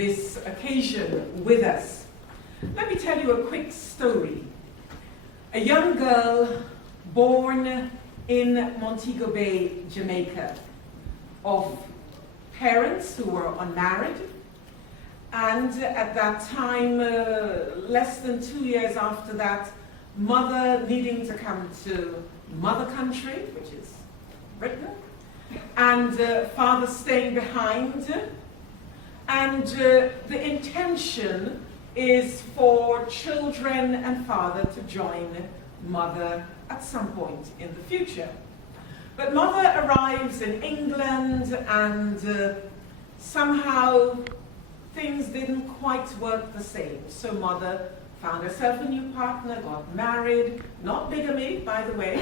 this occasion with us. Let me tell you a quick story. A young girl born in Montego Bay, Jamaica, of parents who were unmarried, and at that time, less than 2 years after that, mother needing to come to mother country, which is Britain, and father staying behind. And the intention is for children and father to join mother at some point in the future. But mother arrives in England, and somehow things didn't quite work the same. So mother found herself a new partner, got married, not bigamy, by the way,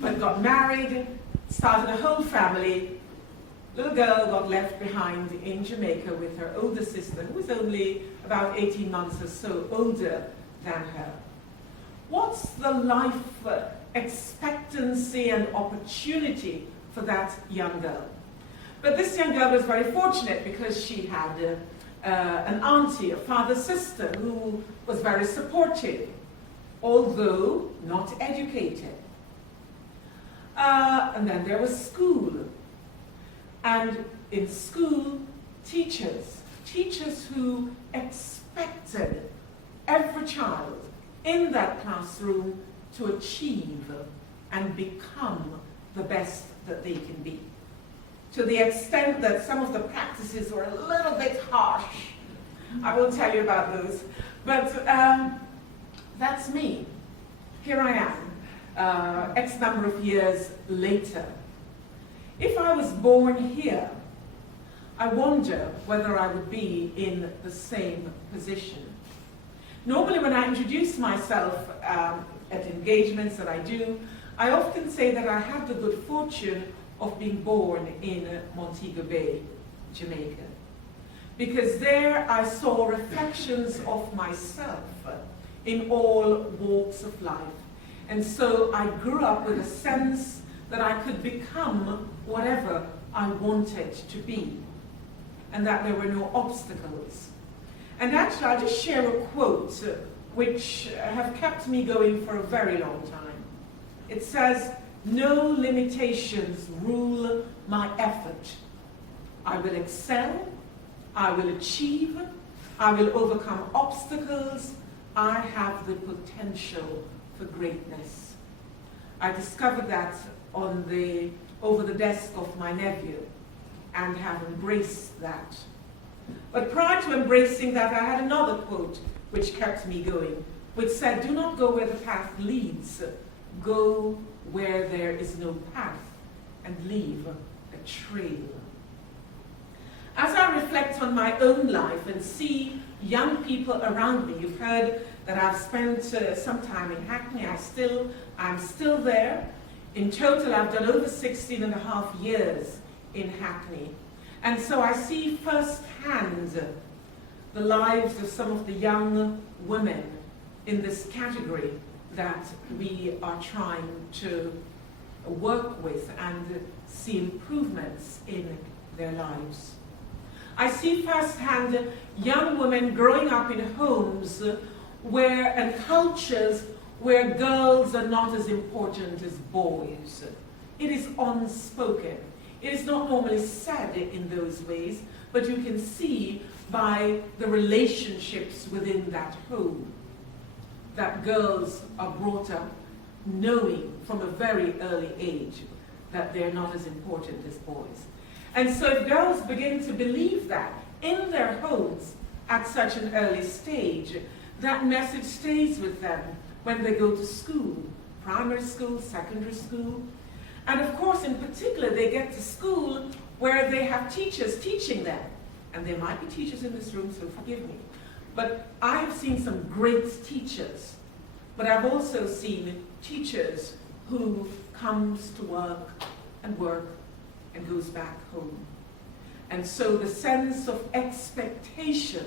but got married, started a whole family. Little girl got left behind in Jamaica with her older sister, who was only about 18 months or so older than her. What's the life expectancy and opportunity for that young girl? But this young girl was very fortunate because she had an auntie, a father's sister, who was very supportive, although not educated. And then there was school. And in school, teachers who expected every child in that classroom to achieve and become the best that they can be. To the extent that some of the practices were a little bit harsh. I won't tell you about those. But that's me. Here I am, X number of years later. If I was born here, I wonder whether I would be in the same position. Normally when I introduce myself at engagements that I do, I often say that I have the good fortune of being born in Montego Bay, Jamaica. Because there I saw reflections of myself in all walks of life. And so I grew up with a sense that I could become whatever I wanted to be, and that there were no obstacles. And actually, I'll just share a quote which have kept me going for a very long time. It says, "No limitations rule my effort. I will excel, I will achieve, I will overcome obstacles. I have the potential for greatness." I discovered that over the desk of my nephew, and have embraced that. But prior to embracing that, I had another quote which kept me going, which said, "Do not go where the path leads, go where there is no path, and leave a trail." As I reflect on my own life and see young people around me, you've heard that I've spent some time in Hackney. I'm still there. In total, I've done over 16 and a half years in Hackney. And so I see firsthand the lives of some of the young women in this category that we are trying to work with and see improvements in their lives. I see firsthand young women growing up in homes and cultures where girls are not as important as boys. It is unspoken. It is not normally said in those ways, but you can see by the relationships within that home that girls are brought up knowing from a very early age that they're not as important as boys. And so if girls begin to believe that in their homes at such an early stage, that message stays with them when they go to school, primary school, secondary school. And of course, in particular, they get to school where they have teachers teaching them. And there might be teachers in this room, so forgive me. But I have seen some great teachers. But I've also seen teachers who comes to work and goes back home. And so the sense of expectation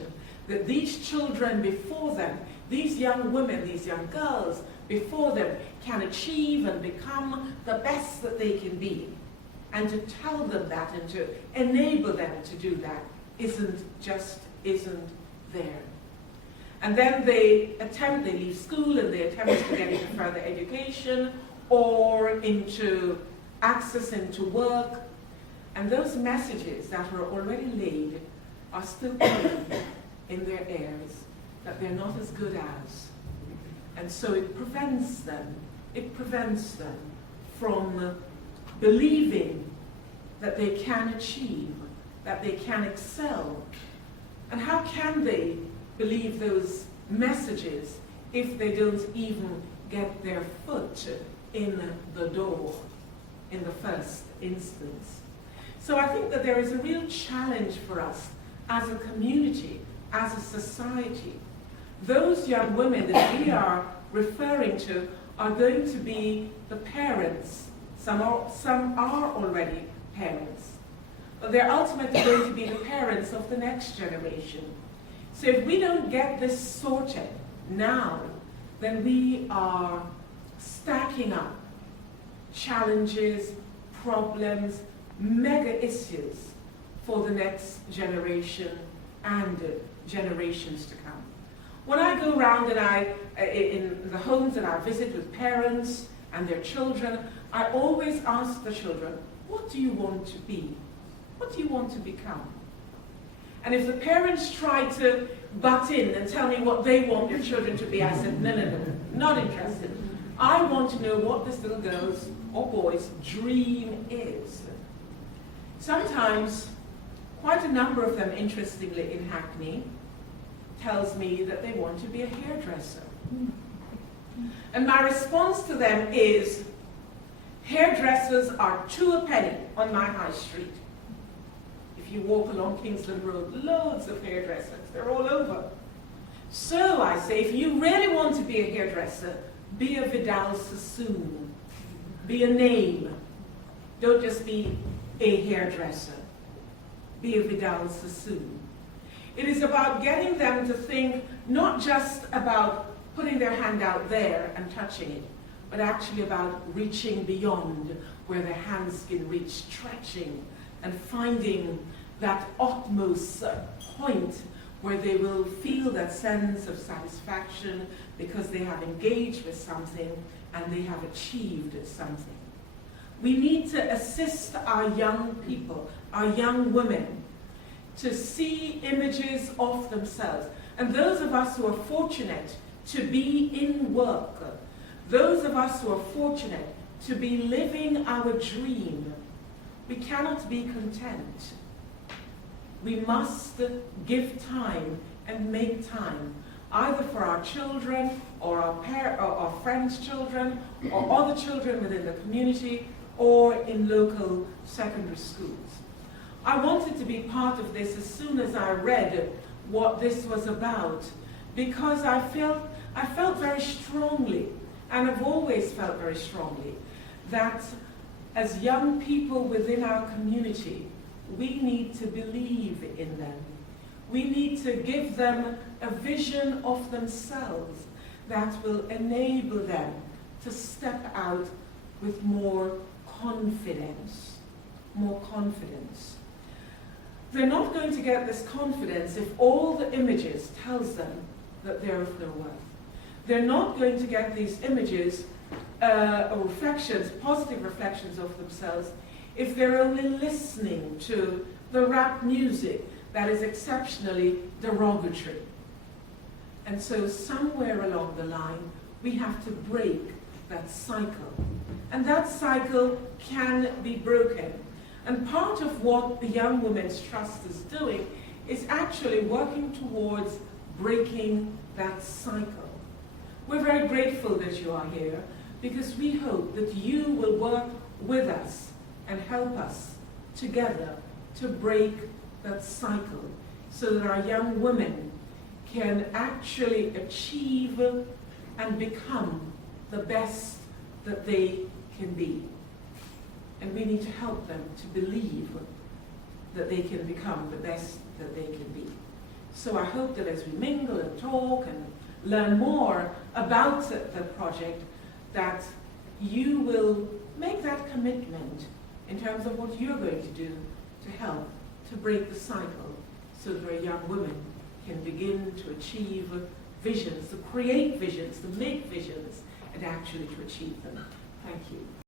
that these children before them, these young women, these young girls before them can achieve and become the best that they can be. And to tell them that and to enable them to do that isn't just isn't there. And then they leave school and they attempt to get into further education or into access into work. And those messages that were already laid are still coming in their ears, that they're not as good as. And so it prevents them from believing that they can achieve, that they can excel. And how can they believe those messages if they don't even get their foot in the door in the first instance? So I think that there is a real challenge for us as a community, as a society. Those young women that we are referring to are going to be the parents. Some are already parents. But they're ultimately going to be the parents of the next generation. So if we don't get this sorted now, then we are stacking up challenges, problems, mega issues for the next generation and generations to come. When I go around and in the homes that I visit with parents and their children, I always ask the children, what do you want to be? What do you want to become? And if the parents try to butt in and tell me what they want their children to be, I said, no, not interested. I want to know what this little girl's or boy's dream is. Sometimes, quite a number of them, interestingly, in Hackney, tells me that they want to be a hairdresser. And my response to them is, hairdressers are 2 a penny on my high street. If you walk along Kingsland Road, loads of hairdressers, they're all over. So I say, if you really want to be a hairdresser, be a Vidal Sassoon. Be a name. Don't just be a hairdresser. Be a Vidal Sassoon. It is about getting them to think not just about putting their hand out there and touching it, but actually about reaching beyond where their hands can reach, stretching and finding that utmost point where they will feel that sense of satisfaction because they have engaged with something and they have achieved something. We need to assist our young people, our young women, to see images of themselves. And those of us who are fortunate to be in work, those of us who are fortunate to be living our dream, we cannot be content. We must give time and make time, either for our children or our friends' children or other children within the community or in local secondary schools. I wanted to be part of this as soon as I read what this was about, because I felt very strongly, and I've always felt very strongly, that as young people within our community, we need to believe in them. We need to give them a vision of themselves that will enable them to step out with more confidence. More confidence. They're not going to get this confidence if all the images tells them that they're of no worth. They're not going to get these images or reflections, positive reflections of themselves, if they're only listening to the rap music that is exceptionally derogatory. And so somewhere along the line, we have to break that cycle. And that cycle can be broken. And part of what the Young Women's Trust is doing is actually working towards breaking that cycle. We're very grateful that you are here, because we hope that you will work with us and help us together to break that cycle so that our young women can actually achieve and become the best that they can be. And we need to help them to believe that they can become the best that they can be. So I hope that as we mingle and talk and learn more about the project, that you will make that commitment in terms of what you're going to do to help to break the cycle so that our young women can begin to achieve visions, to create visions, to make visions, and actually to achieve them. Thank you.